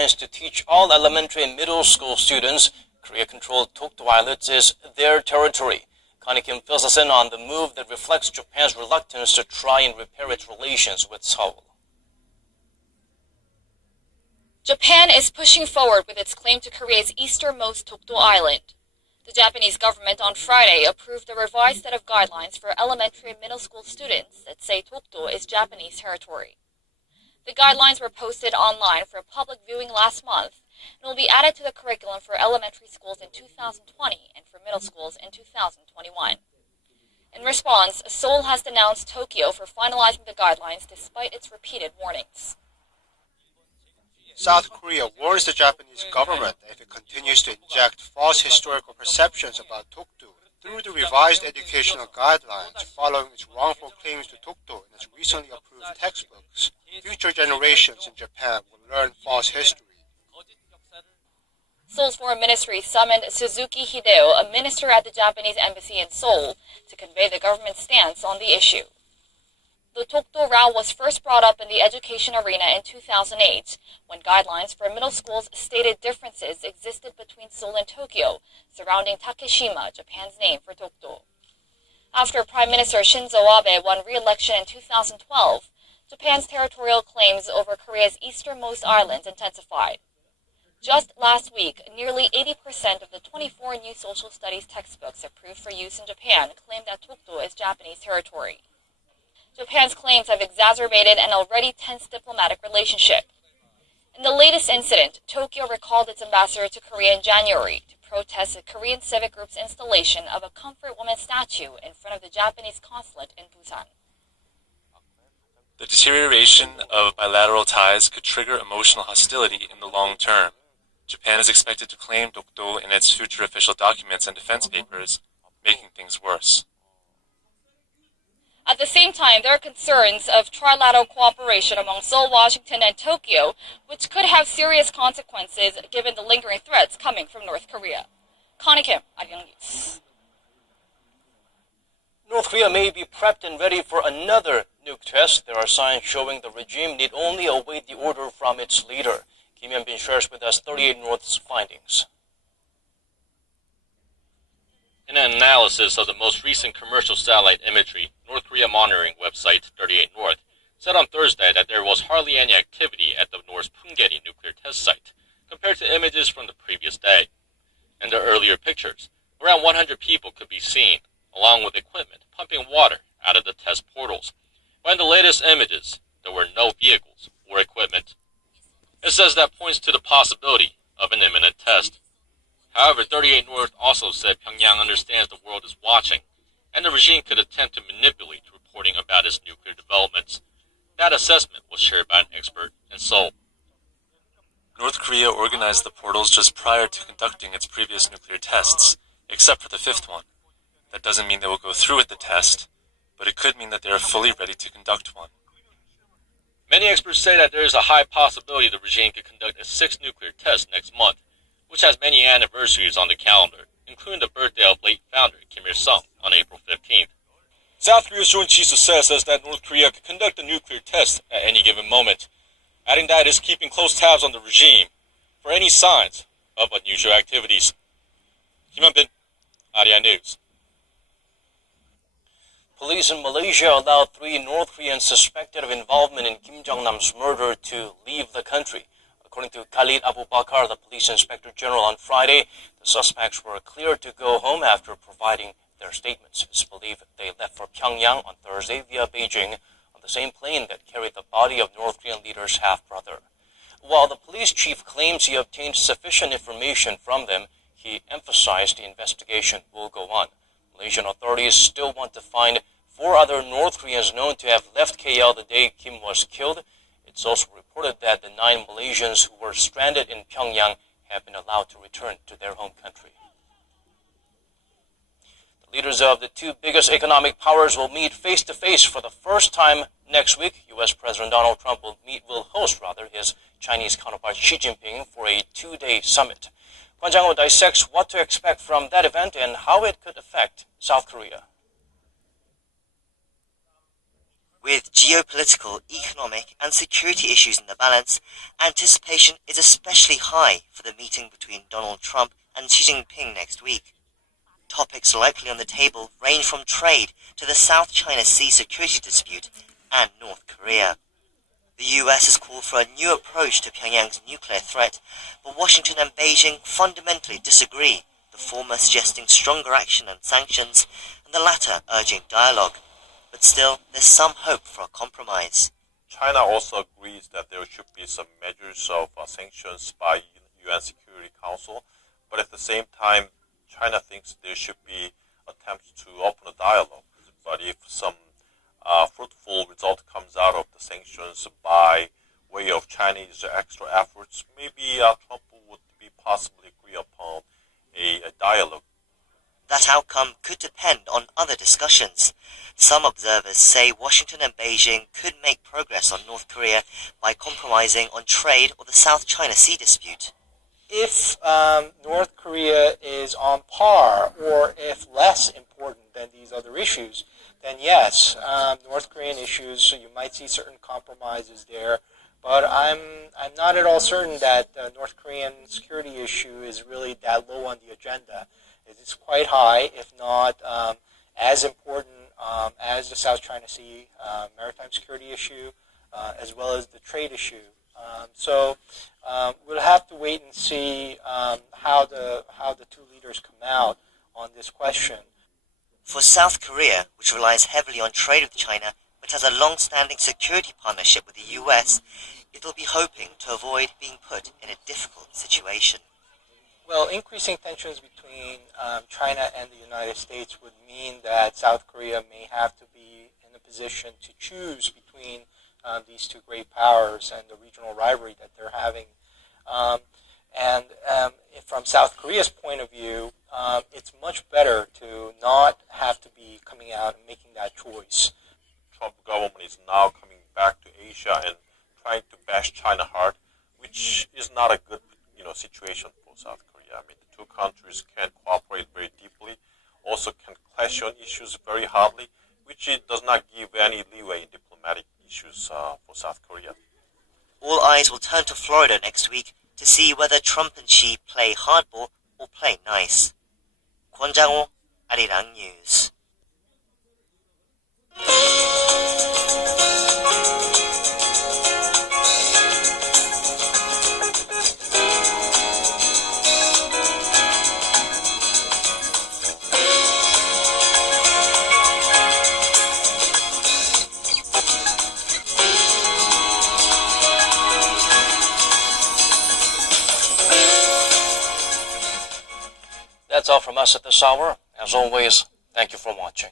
plans to teach all elementary and middle school students Korea-controlled Dokdo Islands is their territory. Connie Kim fills us in on the move that reflects Japan's reluctance to try and repair its relations with Seoul. Japan is pushing forward with its claim to Korea's easternmost Dokdo Island. The Japanese government on Friday approved a revised set of guidelines for elementary and middle school students that say Dokdo is Japanese territory. The guidelines were posted online for public viewing last month and will be added to the curriculum for elementary schools in 2020 and for middle schools in 2021. In response, Seoul has denounced Tokyo for finalizing the guidelines despite its repeated warnings. South Korea warns the Japanese government that if it continues to inject false historical perceptions about Dokdo through the revised educational guidelines following its wrongful claims to Dokdo in its recently approved textbooks, future generations in Japan will learn false history. Seoul's foreign ministry summoned Suzuki Hideo, a minister at the Japanese embassy in Seoul, to convey the government's stance on the issue. The Dokdo row was first brought up in the education arena in 2008, when guidelines for middle schools stated differences existed between Seoul and Tokyo surrounding Takeshima, Japan's name for Dokdo. After Prime Minister Shinzo Abe won re-election in 2012, Japan's territorial claims over Korea's easternmost islands intensified. Just last week, nearly 80% of the 24 new social studies textbooks approved for use in Japan claim that Dokdo is Japanese territory. Japan's claims have exacerbated an already tense diplomatic relationship. In the latest incident, Tokyo recalled its ambassador to Korea in January to protest a Korean civic group's installation of a comfort woman statue in front of the Japanese consulate in Busan. The deterioration of bilateral ties could trigger emotional hostility in the long term. Japan is expected to claim Dokdo in its future official documents and defense papers, making things worse. At the same time, there are concerns of trilateral cooperation among Seoul, Washington, and Tokyo, which could have serious consequences given the lingering threats coming from North Korea. Connie Kim, Arirang News. North Korea may be prepped and ready for another nuke test. There are signs showing the regime need only await the order from its leader. Kim Hyun-bin shares with us 38 North's findings. In an analysis of the most recent commercial satellite imagery, North Korea monitoring website 38 North said on Thursday that there was hardly any activity at the North's Punggye nuclear test site compared to images from the previous day. In the earlier pictures, around 100 people could be seen, along with equipment pumping water out of the test portals. But in the latest images, there were no vehicles or equipment. It says that points to the possibility of an imminent test. However, 38 North also said Pyongyang understands the world is watching, and the regime could attempt to manipulate reporting about its nuclear developments. That assessment was shared by an expert in Seoul. North Korea organized the portals just prior to conducting its previous nuclear tests, except for the fifth one. That doesn't mean they will go through with the test, but it could mean that they are fully ready to conduct one. Many experts say that there is a high possibility the regime could conduct a sixth nuclear test next month, which has many anniversaries on the calendar, including the birthday of late founder Kim Il-sung on April 15th. South Korea's Joint Chiefs of Staff says that North Korea could conduct a nuclear test at any given moment, adding that it is keeping close tabs on the regime for any signs of unusual activities. Kim Hyun-bin, Arirang News. Police in Malaysia allowed 3 North Koreans suspected of involvement in Kim Jong-nam's murder to leave the country. According to Khalid Abu Bakr, the police inspector general on Friday, the suspects were cleared to go home after providing their statements. It's believed they left for Pyongyang on Thursday via Beijing on the same plane that carried the body of North Korean leader's half-brother. While the police chief claims he obtained sufficient information from them, he emphasized the investigation will go on. Malaysian authorities still want to find 4 other North Koreans known to have left KL the day Kim was killed. It's also reported that the 9 Malaysians who were stranded in Pyongyang have been allowed to return to their home country. The leaders of the 2 biggest economic powers will meet face-to-face for the first time next week. U.S. President Donald Trump will host his Chinese counterpart Xi Jinping for a 2-day summit. Kwon Jang-ho dissects what to expect from that event and how it could affect South Korea. With geopolitical, economic and security issues in the balance, anticipation is especially high for the meeting between Donald Trump and Xi Jinping next week. Topics likely on the table range from trade to the South China Sea security dispute and North Korea. The US has called for a new approach to Pyongyang's nuclear threat, but Washington and Beijing fundamentally disagree, the former suggesting stronger action and sanctions, and the latter urging dialogue. But still, there's some hope for a compromise. China also agrees that there should be some measures of sanctions by UN Security Council, but at the same time, China thinks there should be attempts to open a dialogue. But if some fruitful result comes out of the sanctions by way of Chinese extra efforts, maybe Trump would be possibly agree upon a dialogue. That outcome could depend on other discussions. Some observers say Washington and Beijing could make progress on North Korea by compromising on trade or the South China Sea dispute. If North Korea is on par or if less important than these other issues, then yes, North Korean issues, you might see certain compromises there. But I'm not at all certain that the North Korean security issue is really that low on the agenda. It's quite high, if not as important as the South China Sea maritime security issue, as well as the trade issue. So we'll have to wait and see how the two leaders come out on this question. For South Korea, which relies heavily on trade with China, but has a long-standing security partnership with the US, it'll be hoping to avoid being put in a difficult situation. Well, increasing tensions between China and the United States would mean that South Korea may have to be in a position to choose between these two great powers and the regional rivalry that they're having. And from South Korea's point of view, it's much better to not have to be coming out and making that choice. Trump government is now coming back to Asia and trying to bash China hard, which is not a good situation for South Korea. I mean, the two countries can cooperate very deeply, also can clash on issues very hardly, which it does not give any leeway in diplomatic issues for South Korea. All eyes will turn to Florida next week to see whether Trump and Xi play hardball or play nice. Kwon Jang-ho, Arirang News. That's all from us at this hour. As always, thank you for watching.